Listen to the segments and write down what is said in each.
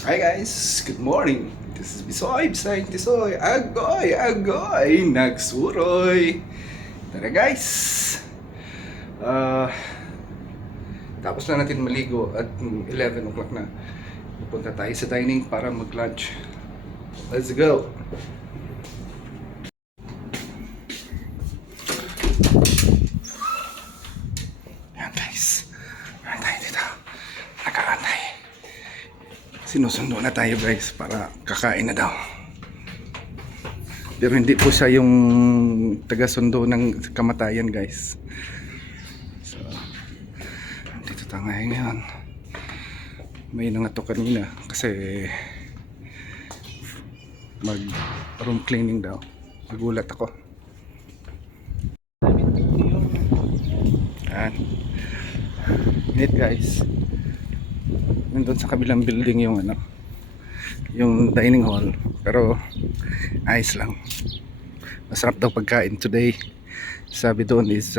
Hi guys, good morning. This is Bisoy, Tisoy, Agoy, Nagsuroy. Tara guys. Ah, tapos na natin maligo at 11 o'clock na. Pupunta tayo sa dining para mag-lunch. Let's go. Ayan guys. Ayan tayo dito. Nakaantay. Sinusundo na tayo guys para kakain na daw. Pero hindi po siya yung taga-sundo ng kamatayan guys. So, dito tayo ngayon. May nangato kanina kasi mag room cleaning daw. Nagulat ako. Yan. Init guys. Nandun sa kabilang building yung yung dining hall, pero ayos lang, masarap daw pagkain today. Sabi doon is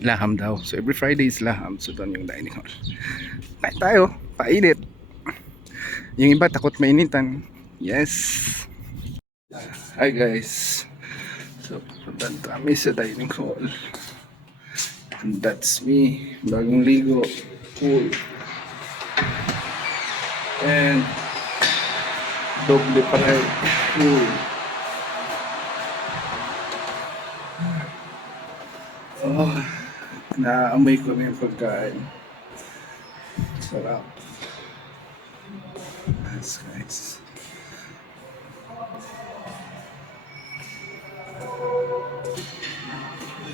laham daw, so every Friday is laham, so doon yung dining hall. Kain tayo, painit. Yung iba takot mainitan. Yes. Hi guys, so punta kami sa dining hall, and that's me, bagong ligo, cool. And doble pa rin. Oh, naamoy ko na yung pagkain. Sarap. Nice guys.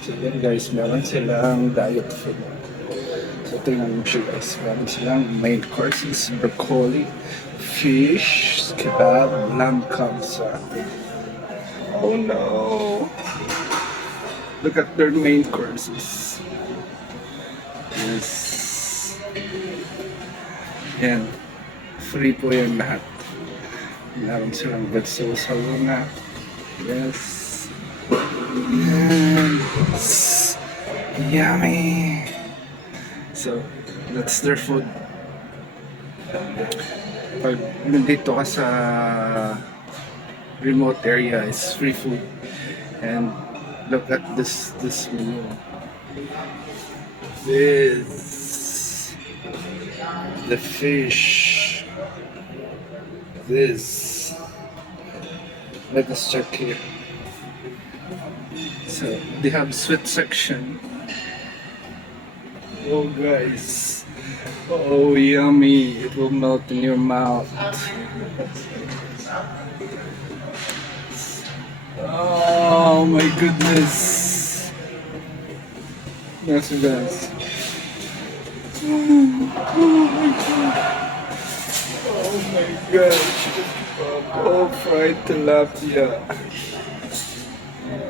So yan guys, meron silang diet food. So tingnan mo siya guys, meron silang main courses, broccoli, fish, kebab, lamb kamsa. Oh no! Look at their main courses. Yes. Yan. Free po yan lahat. Meron silang vegetable salona. Yes. Yan. Yummy! So, that's their food. Pag nandito ka sa remote area, is free food. And look at this menu. This, the fish. This. Let us check here. So they have sweet section. Oh guys, oh yummy, it will melt in your mouth. Oh my goodness. That's guys. Oh my god. Oh my gosh. Oh, fried tilapia.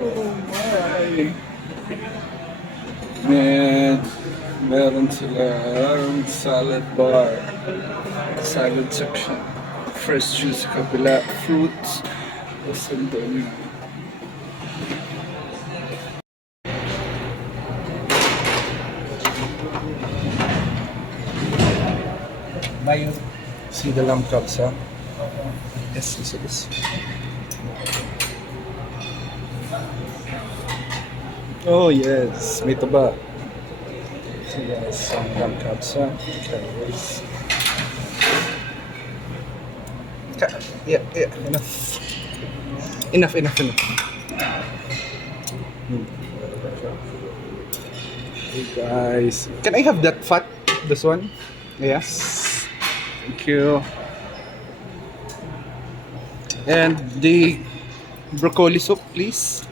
Oh my. Man. Meron silang salad bar, salad section, fresh juice kabila, fruits, tapos doon. See the lamb chops, huh? Yes, this. Oh yes, may taba. Yes, some lamb kabsa. Carrots. Yeah, enough. Hey guys, can I have that fat? This one? Yes. Thank you. And the broccoli soup, please.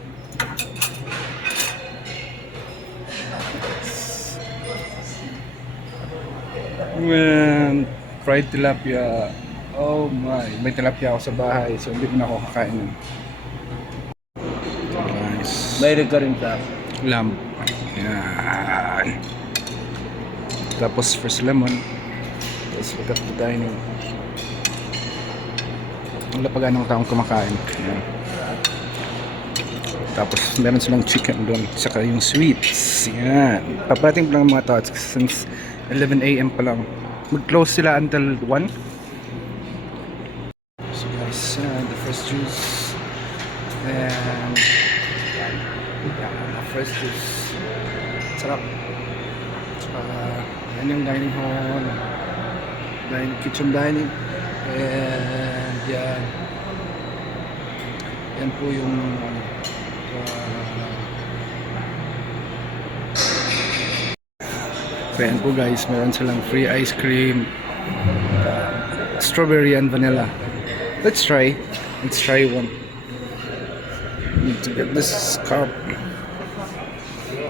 Man, fried tilapia. Oh my, may tilapia ako sa bahay, so hindi ko na ako kakainin. Nice. May ka rin ta. Lamb. Yan. Tapos first lemon. Tapos look at the dining. Wala pa ganong taong kumakain. Yan. Tapos meron silang chicken doon, saka yung sweets. Yan. Papating pa lang mga tots since 11 AM pa lang. mag-close sila until 1. So guys, the first juice and yeah, the first juice. Sarap. Yan yung dining hall, kitchen dining, and yan po yung so yan po guys, meron silang free ice cream, strawberry and vanilla. Let's try one. Need to get this cup.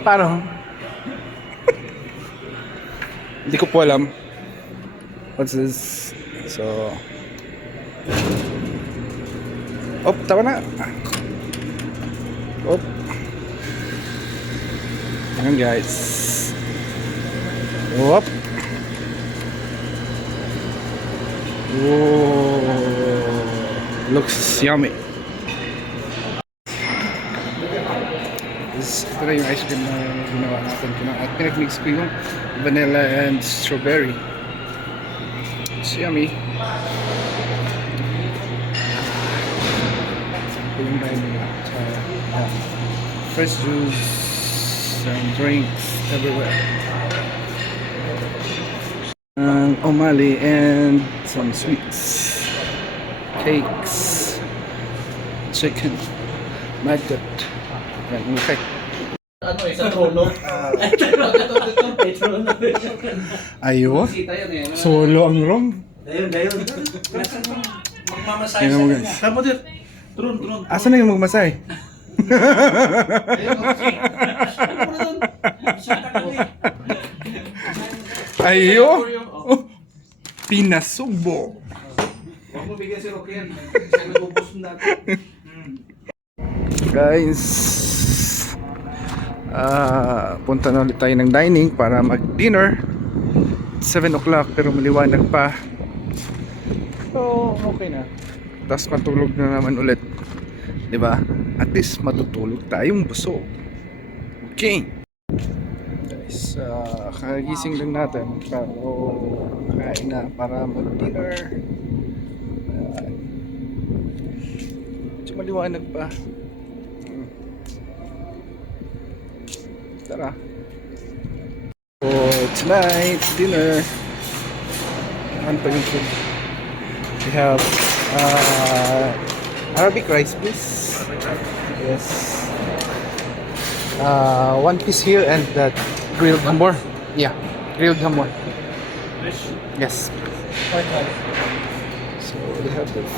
Paano? Hindi ko po alam. What's this? So tawa na. Ayan guys. Whoa. Looks yummy. Ito na yung ice cream na ginawa natin. At pinag-mix ko yung vanilla and strawberry. It's yummy. Yung fresh juice and drinks everywhere. And omali and some sweets, cakes, chicken, nugget. Okay. Sa trono. Ayo. Solo ang rom. Dayon. Magmamasahe Ayun mo, sa guys. kanya. Kamu dir. Turun. Asan na yung magmasay? Ayo. Pinasubo. Huwag mo bigyan si Rokian. Siya nag-ubos natin. Guys, punta na ulit tayo ng dining para mag-dinner. 7 o'clock pero maliwanag pa. So, okay na. Tapos matulog na naman ulit. 'Di ba? At least matutulog tayong busog. Okay. Guys, kagising lang natin pero kain na para mag-dinner. Medyo maliwanag pa. Tara. For tonight dinner, ano pa yung food? We have Arabic rice, please. Yes. One piece here and that grilled hamor. Yeah, grilled hamor. Yes. So we have this.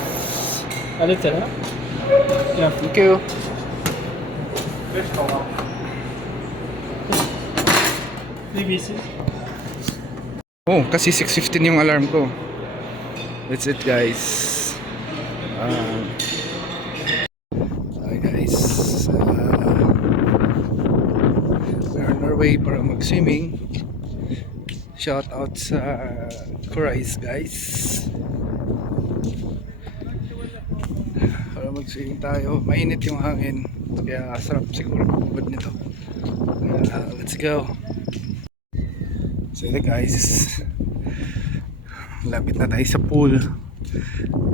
Yeah, thank you. Oh, kasi 6:15 yung alarm ko. That's it, guys. Hi guys. We're on our way para mag-swimming. Shout out sa Corais, guys. Para mag-swimming tayo. Mainit yung hangin. Kaya sarap siguro pagod nito. Let's go. So ito guys, lapit na tayo sa pool.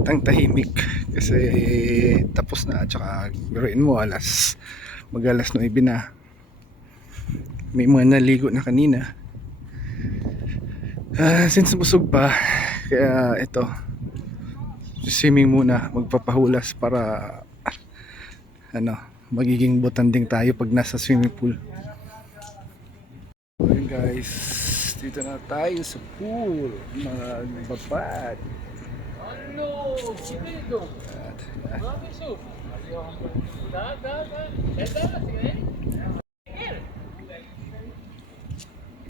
Tahimik kasi tapos na, tsaka biruin mo mag-alas 9 na. May mga naligo na kanina. Since busog pa, kaya ito swimming muna, magpapahulas para magiging botanding tayo pag nasa swimming pool. Okay guys, dito na tayo sa pool, magbabad.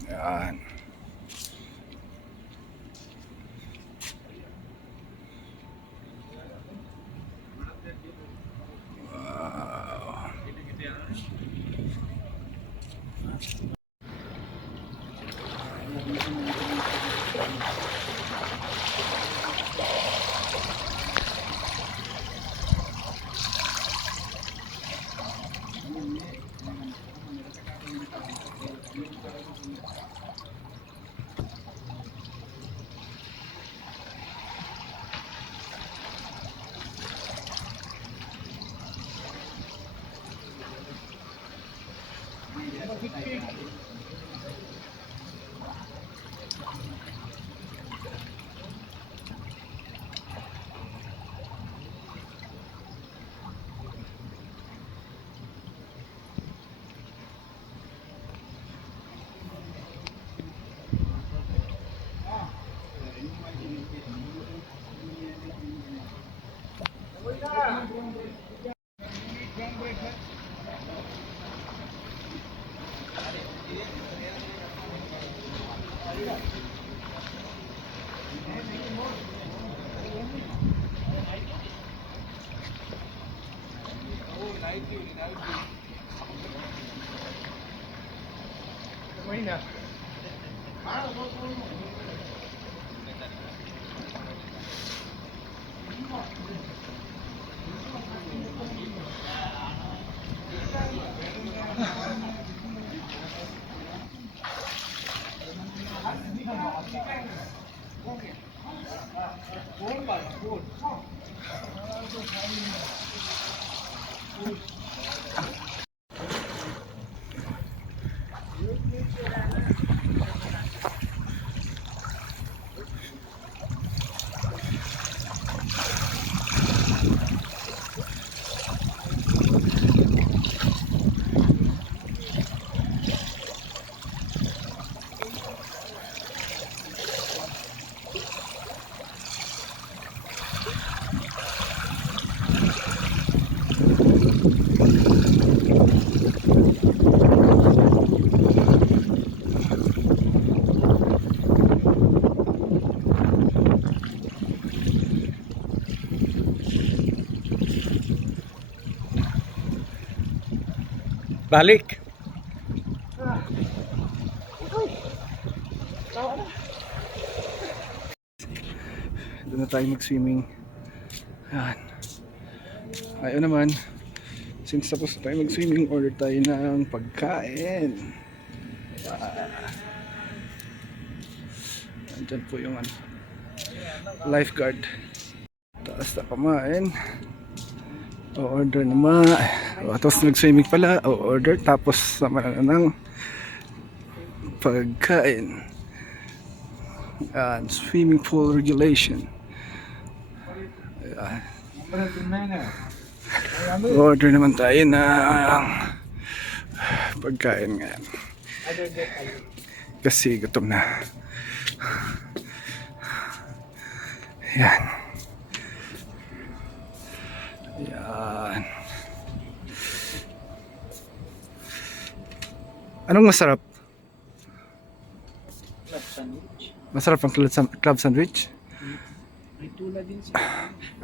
Yan. Wow. Balik. Doon na tayo mag-swimming. Yan. Ayun naman. Since tapos na tayo mag-swimming, order tayo ng pagkain. Nandyan po yung lifeguard. Taas na kumain. O-order naman. Tapos nag-swimming pala. O-order. Tapos sama na ng pagkain. Swimming pool regulation. Order naman tayo ng pagkain ngayon. Kasi gutom na. Yan. Yan. Anong masarap? Club sandwich. Masarap ang club sandwich? May tuna din siya.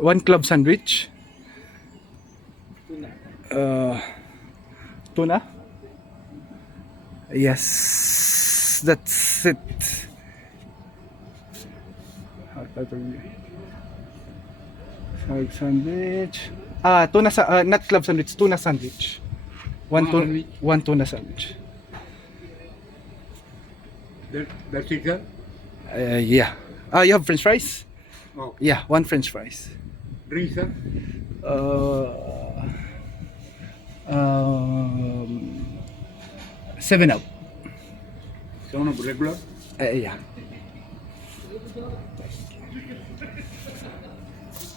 One club sandwich? Tuna. Tuna? Yes, that's it. Club sandwich. Tuna not club sandwich, tuna sandwich. One tuna sandwich. That's it, sir? Yeah. You have French fries? Oh, Yeah, one French fries. drink, sir? Um, 7 up. Seven of regular? Yeah.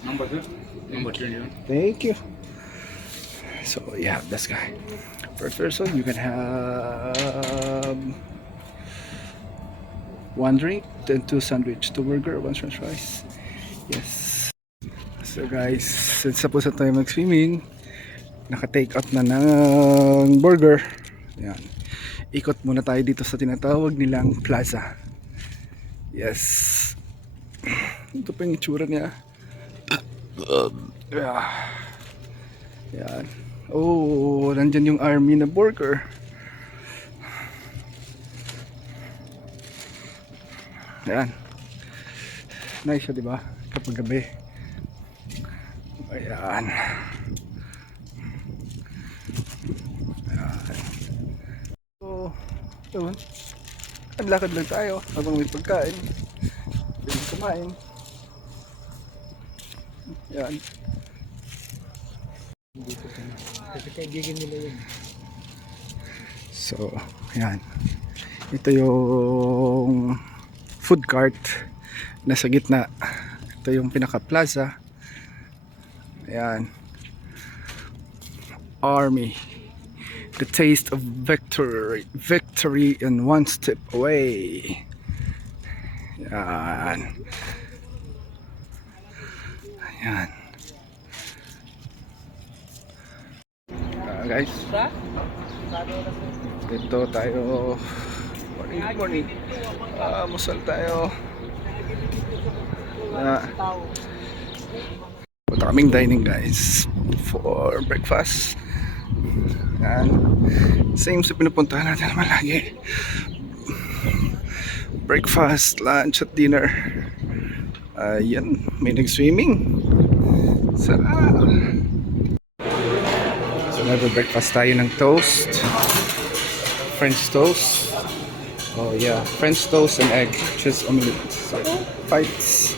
Number, sir? Number 21. Thank you. So yeah, this guy. Per person, you can have one drink, then two sandwich, two burger, one French fries. Yes. So guys, since tapos na tayo mag-swimming, naka-take out na ng burger. Yan. Ikot muna tayo dito sa tinatawag nilang plaza. Yes. Ito pa yung itsura niya. Yan. Oh, nandyan yung army na burger. Yan. Nice siya, diba? Kapag gabi. Ayan. Ayan. So, yun. Lakad lang tayo habang may pagkain. Pwede kumain. Yan. Kasi kaibigan nila yun. So, yan. Ito yung food cart nasa gitna. Ito yung pinaka plaza. Ayan. Army. The taste of victory. Victory in one step away. Ayan. Ayan. Guys. Ito tayo. Morning, good morning. Musal tayo. Punta kaming dining guys for breakfast. Yan. Same sa pinupuntahan natin naman lagi. Breakfast, lunch at dinner. Yan, may nag-swimming. Sarap. So nag-breakfast tayo ng toast. French toast. Oh yeah, French toast and egg. Just omelette. So, fights.